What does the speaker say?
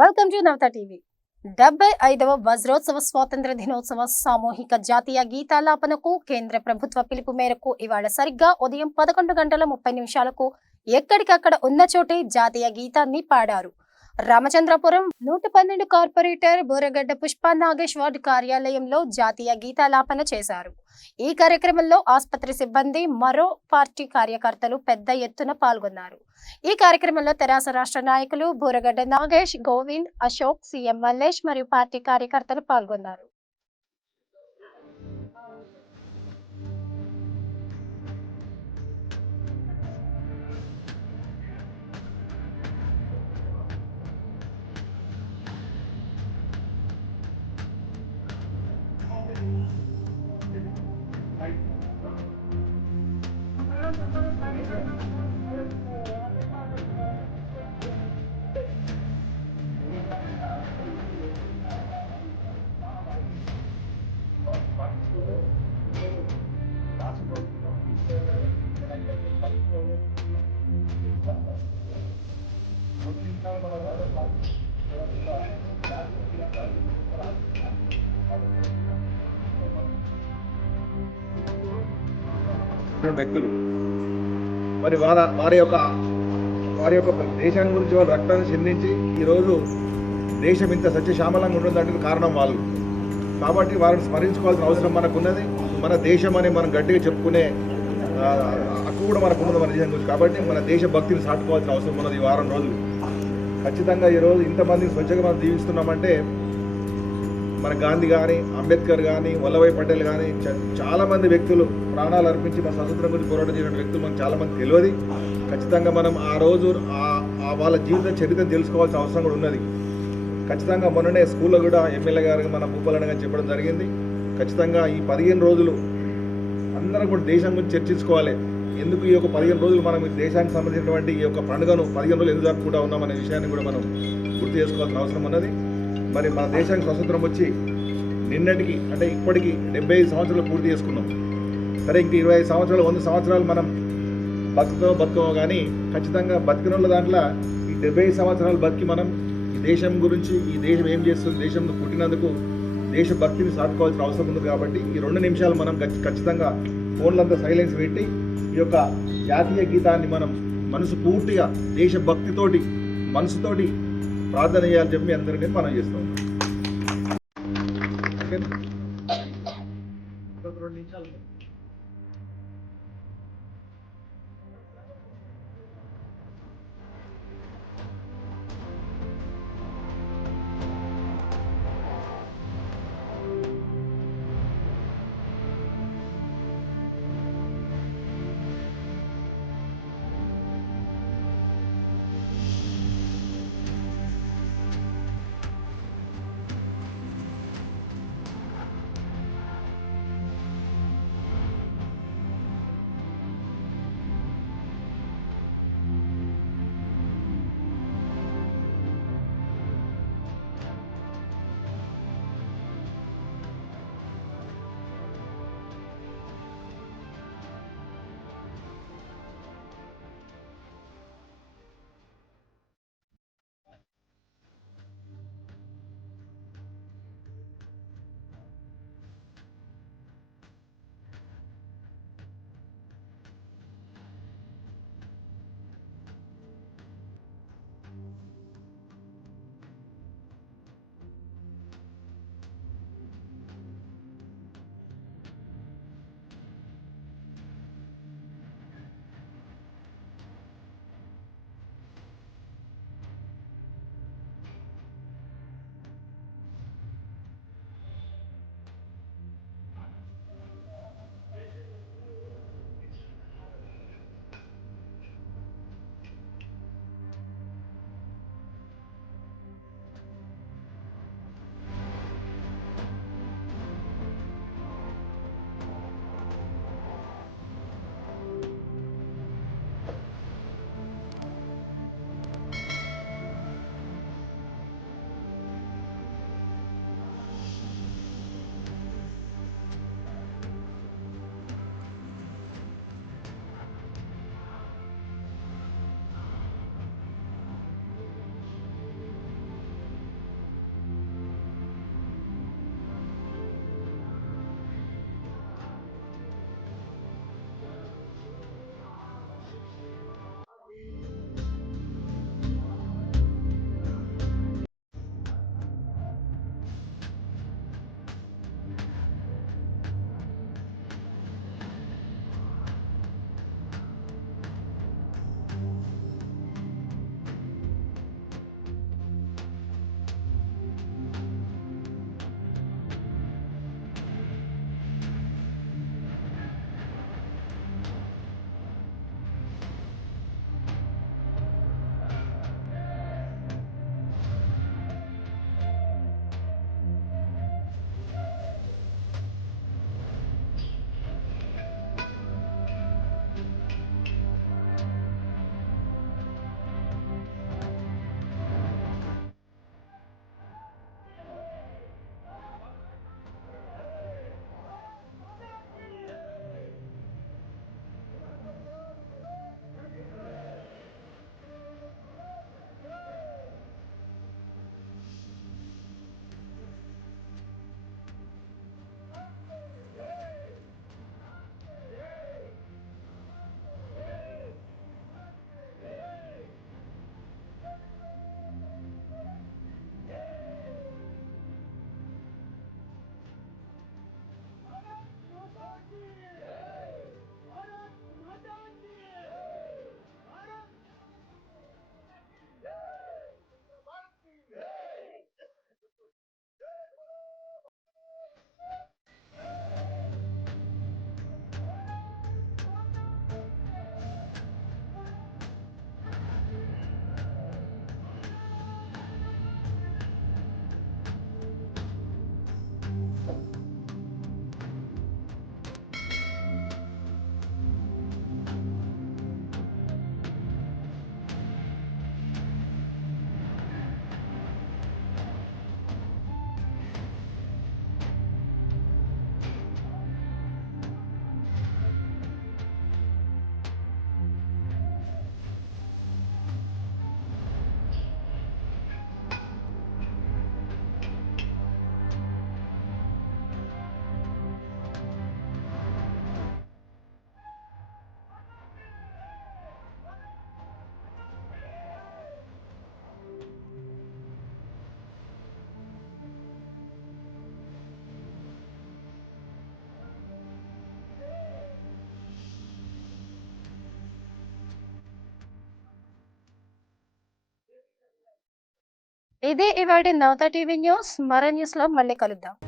Welcome to Navata TV. 75వ వజ్రోత్సవ స్వాతంత్ర దినోత్సవ సామూహిక జాతీయ గీతాలాపనకు కేంద్ర ప్రభుత్వ పిలుపు మేరకు ఇవాళ సరిగ్గా ఉదయం 11:30 ఎక్కడికక్కడ ఉన్న చోటే జాతీయ గీతాన్ని పాడారు. రామచంద్రపురం 112 కార్పొరేటర్ బోరగడ్డ పుష్ప నాగేశ్వర్ కార్యాలయంలో జాతీయ గీతాలాపన చేశారు. ఈ కార్యక్రమంలో ఆసుపత్రి సిబ్బంది, మరో పార్టీ కార్యకర్తలు పెద్ద ఎత్తున పాల్గొన్నారు. ఈ కార్యక్రమంలో తెరాస రాష్ట్ర నాయకులు బోరగడ్డ నాగేష్, గోవింద్, అశోక్, సీఎం మల్లేష్ మరియు పార్టీ కార్యకర్తలు పాల్గొన్నారు. వ్యక్తులు మరి వారి యొక్క దేశాన్ని గురించి వాళ్ళు రక్తాన్ని చిందించి ఈరోజు దేశం ఇంత సత్యశ్యామలంగా ఉంటుందంటే కారణం వాళ్ళు. కాబట్టి వారిని స్మరించుకోవాల్సిన అవసరం మనకున్నది. మన దేశం అని మనం గట్టిగా చెప్పుకునే హక్కు కూడా మనకు ఉన్నది మన దేశం గురించి. కాబట్టి మన దేశ భక్తిని సాటుకోవాల్సిన అవసరం ఉన్నది ఈ వారం రోజులు. ఖచ్చితంగా ఈరోజు ఇంతమందిని స్వచ్ఛంగా మనం జీవిస్తున్నామంటే మన గాంధీ కానీ, అంబేద్కర్ కానీ, వల్లభాయ్ పటేల్ కానీ చాలామంది వ్యక్తులు ప్రాణాలు అర్పించి మన స్వతంత్రం గురించి పోరాటం చేసిన వ్యక్తులు మనకు చాలామంది తెలియదు. ఖచ్చితంగా మనం ఆ రోజు వాళ్ళ జీవిత చరిత్రను తెలుసుకోవాల్సిన అవసరం కూడా ఉన్నది. ఖచ్చితంగా మొన్ననే స్కూల్లో కూడా ఎమ్మెల్యే గారికి మన భూపాలన్న గారు చెప్పడం జరిగింది. ఖచ్చితంగా ఈ 15 రోజులు అందరం కూడా దేశం గురించి చర్చించుకోవాలి. ఎందుకు ఈ యొక్క 15 రోజులు మనం ఈ దేశానికి సంబంధించినటువంటి ఈ యొక్క పండుగను 15 రోజులు ఎందుకు జరుపుకుంటూ ఉన్నామనే విషయాన్ని కూడా మనం గుర్తు చేసుకోవాల్సిన అవసరం ఉన్నది. మరి మన దేశానికి స్వతంత్రం వచ్చి నిన్నటికి అంటే ఇప్పటికీ 75 సంవత్సరాలు పూర్తి చేసుకున్నాం. సరే, ఇంక 25 సంవత్సరాలు 100 సంవత్సరాలు మనం బతుకమో కానీ ఖచ్చితంగా బతికిన దాంట్లో ఈ 75 సంవత్సరాలు బతికి మనం ఈ దేశం గురించి, ఈ దేశం ఏం చేస్తుంది, దేశంలో పుట్టినందుకు దేశభక్తిని సాటుకోవాల్సిన అవసరం ఉంది. కాబట్టి ఈ 2 నిమిషాలు మనం ఖచ్చితంగా ఫోన్లంతా సైలెన్స్ పెట్టి ఈ యొక్క జాతీయ గీతాన్ని మనం మనసు పూర్తిగా దేశభక్తితోటి మనసుతోటి ప్రార్థన చేయాలని చెప్పి అందరికీ మనం చేస్తాం. ఇదే ఇవాళ నవత టీవీ న్యూస్. మరో న్యూస్ లో మళ్ళీ కలుద్దాం.